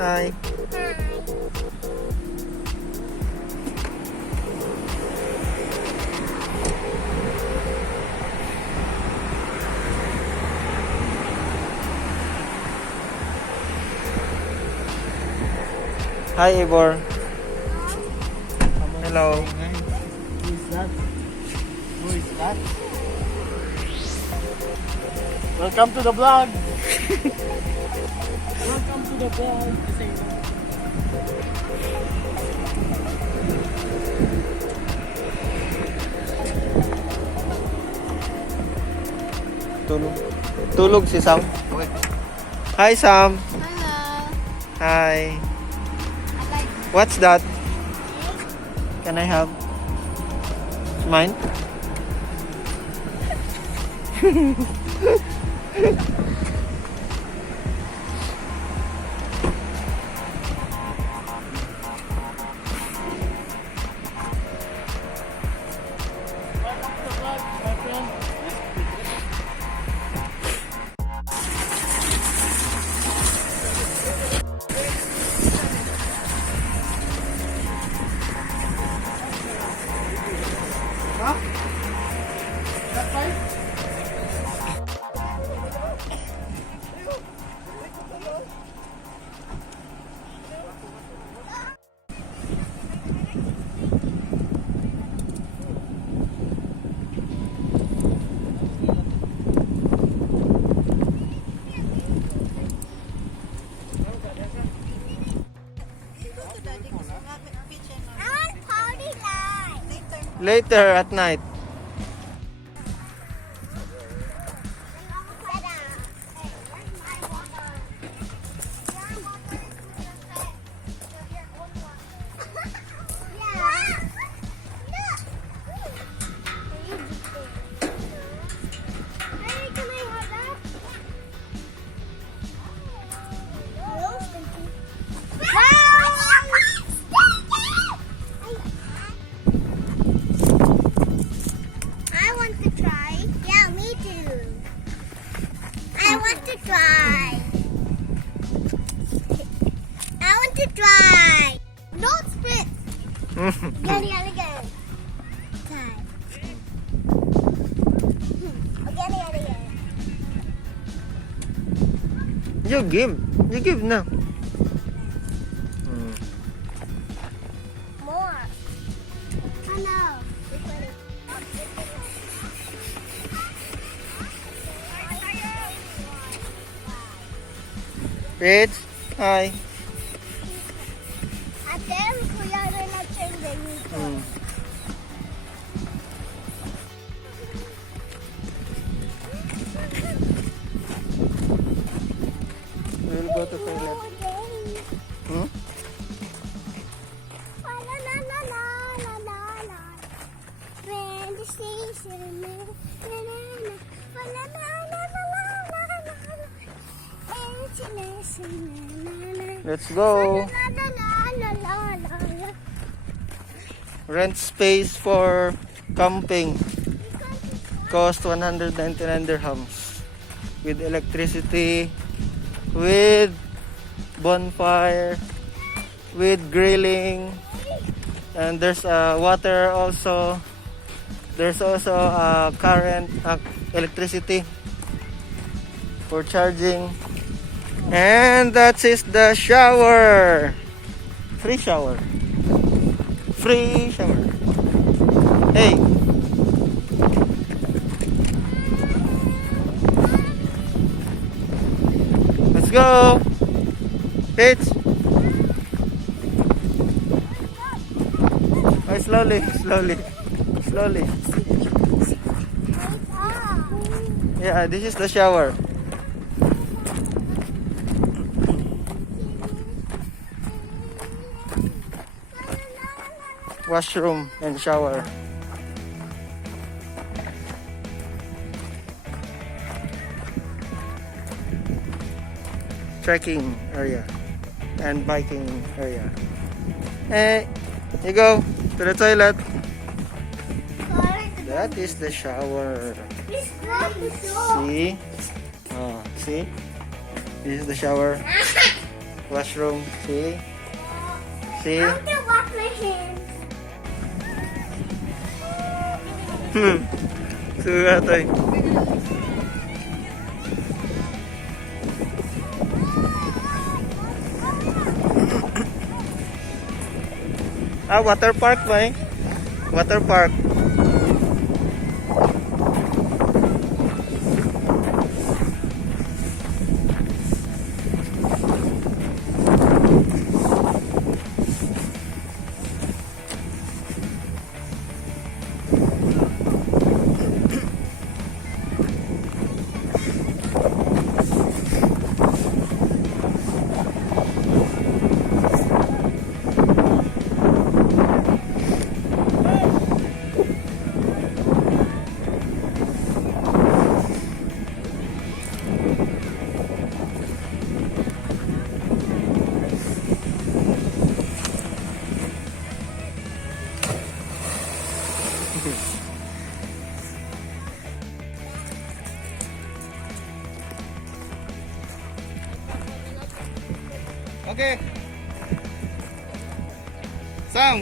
Hi. Hi, Ivor. Hello. Who is that? Who is that? Welcome to the vlog. Welcome to the vlog. Tulog si Sam. Hi, Sam. Hello. Hi. I like What's that? Can I have? It's mine? Welcome to the vlog, my friend. Huh? That right? I want party light. Later at night. I want to try. Yeah, me too. I want to try. I want to try. Don't spit. Get it again. Try. Again, again. You give. You give na. More. Oh no. Rich. Hi. At them, kuya rin na trending nito. We'll go to toilet. Hmm? La la la la la la la. Friend station. Na na na. La la la la la la la. Ventilation. Na na na. Let's go. La la la la la la. Rent space for camping. Cost 199 dirhams. With electricity, with bonfire, with grilling, and there's water also. There's also current electricity for charging. And that is the shower. Free shower. Free shower. Hey. Let's go. Pitch. Oh, slowly, slowly, slowly. Yeah, this is the shower. washroom and shower. Trekking area and biking area. Hey, you go to the toilet. That is the shower. See? Oh, see? This is the shower. Washroom. See? See? I want to wash my hands. Sugatoy. Water park ba eh? Water park. Okay. Sam.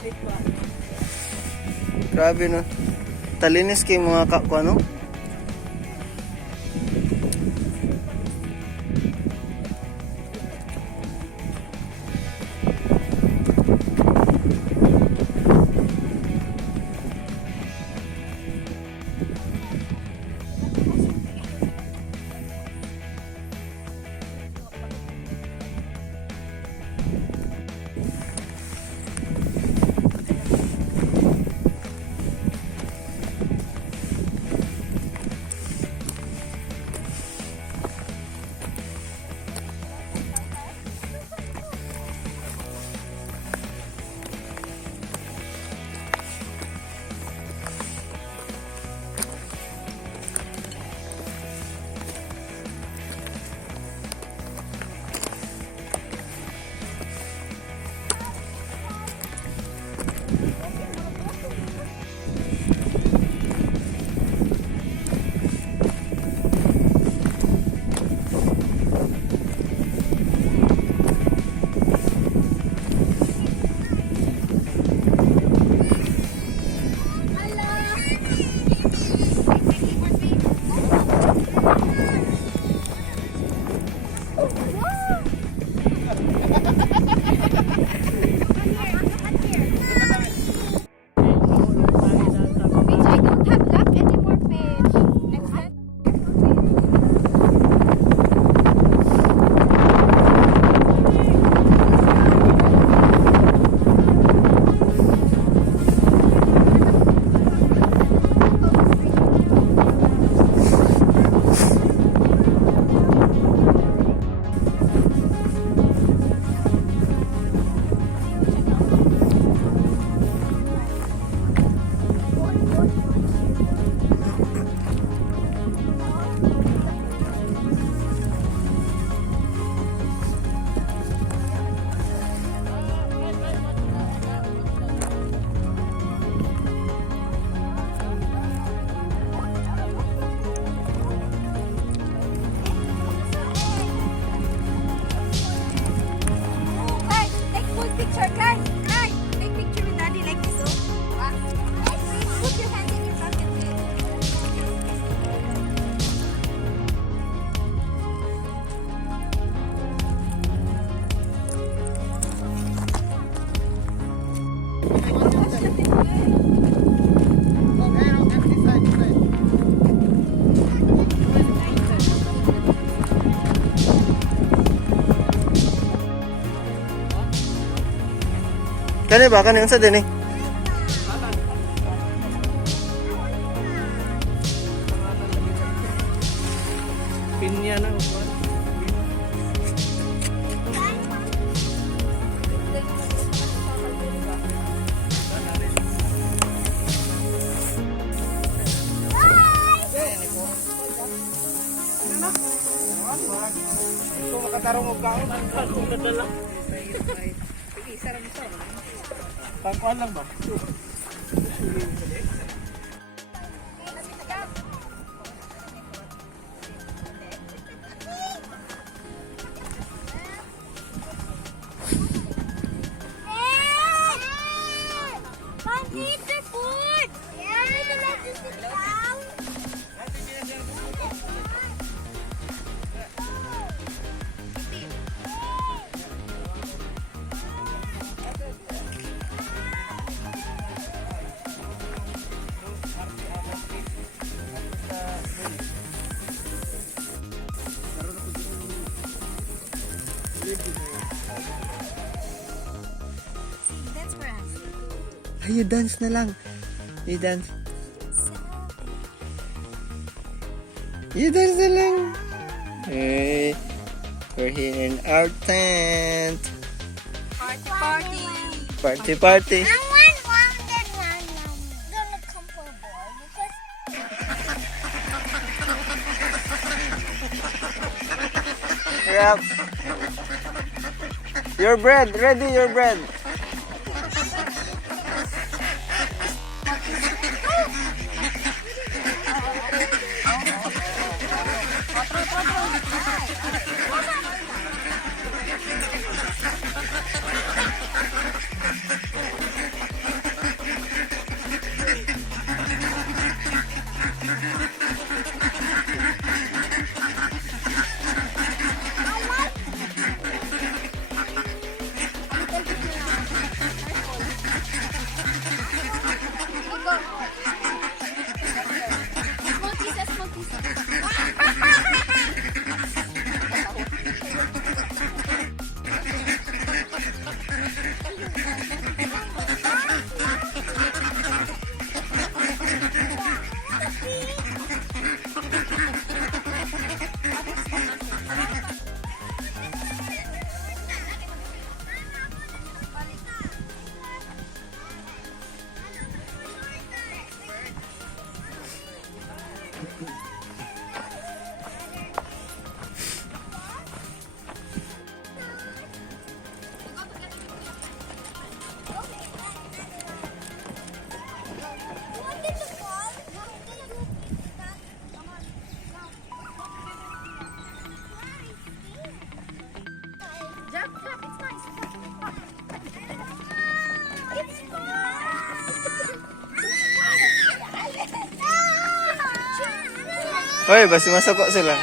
Dito. Grabe no. Talinis kay mga ano? Kani ba? Kani unsa din eh? Pinya na upuan. Kung makatarong og kaon, Ako nadala. Pangkuan lang ba? Come eat the food. Yeah. Would you like to sit down? That's for us. Ay, you dance na lang. You dance. You dance na lang. Hey, we're here in our tent. Party. Party, party. I want one that one. Gonna come for a ball because Yep. Your bread, ready your bread. Hoy, basta masukok sila.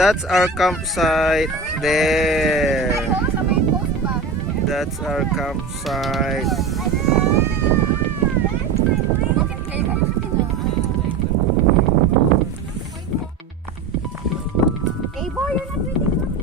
That's our campsite there. That's our campsite. Hey boy, you're not drinking coffee.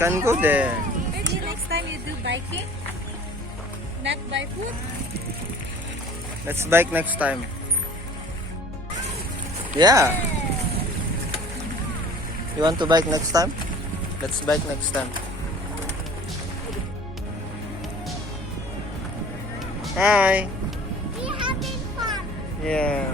Can go there. Maybe next time you do biking, not by foot. Let's bike next time. Yeah. You want to bike next time? Let's bike next time. Hi. We having fun. Yeah.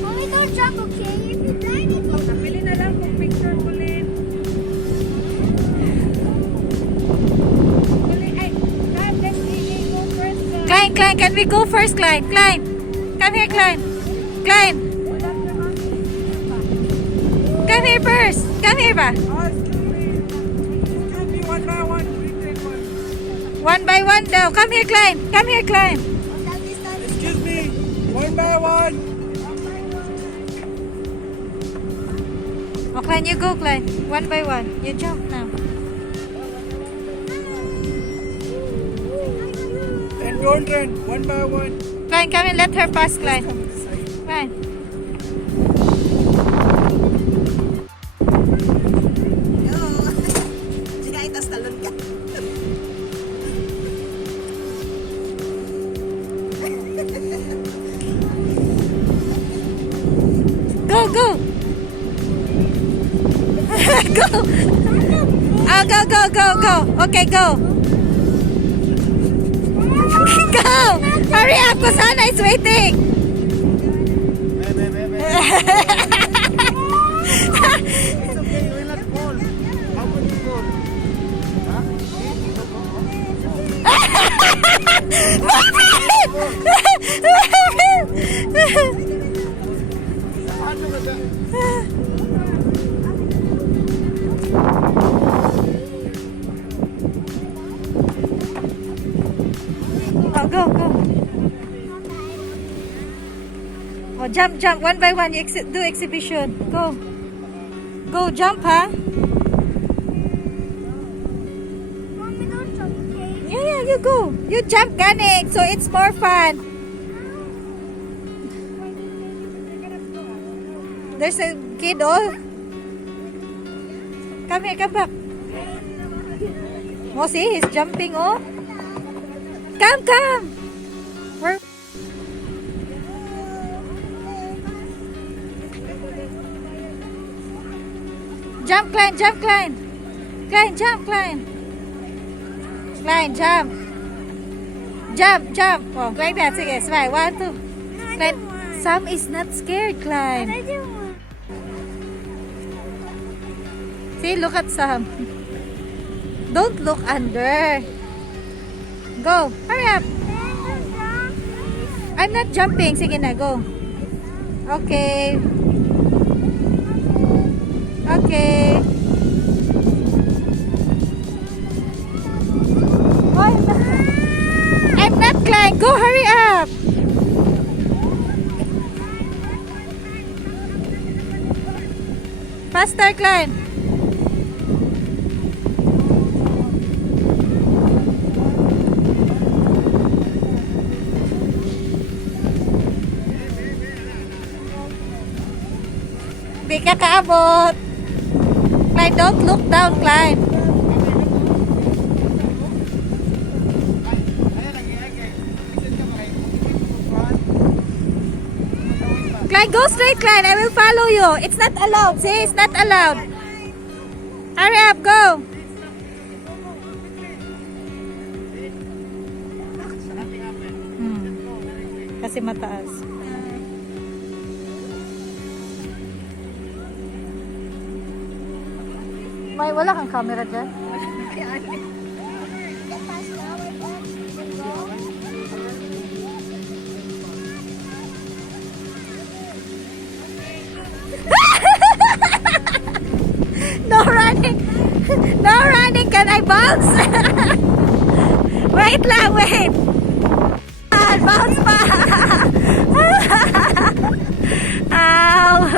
Mommy, don't jump, okay? If you blind it, Pili na lang kung picture ulit. Klein, Klein, can we go first, Klein? Klein, come here, Klein. Klein, come here first. Come here ba? One by one daw. Come here, Klein. Come here, Klein. Excuse me, one by one. Oh, Klein, you go, Klein. One by one. You jump now. And don't run, one by one. Klein, come and let her pass, Klein. Klein. Go, go. Go. Oh, go, go, go, go. Okay, go. Go. Hurry up, because Hannah is waiting. It's okay, you will not fall. How could you fall? Oh, go, go. Oh, jump, jump. One by one. You do exhibition. Go. Go, jump, huh? Mommy, don't jump, okay? Yeah, yeah, you go. You jump, Ganik, so it's more fun. There's a kid, oh. Come here, come back. Oh, see, he's jumping, oh. Come, come. Where? Jump, Klein, jump, Klein. Klein, jump, Klein. Klein, jump. Jump, jump. Oh, like that. Sige, smile. 1, 2. Klein, Sam is not scared, Klein. I do want. See, look at Sam. Don't look under. Go. Hurry up. I'm not jumping. Sige na, go. Okay. Okay. Oh, I'm not Klein. Go, hurry up. Faster, Klein. Di ka kaabot. Klein, don't look down, Klein. Klein, go straight, Klein. I will follow you. It's not allowed. See, it's not allowed. Hurry up, go. Kasi mataas. May wala kang camera dyan? No running! No running! Can I bounce? Wait lang, wait! Bounce pa! Ow!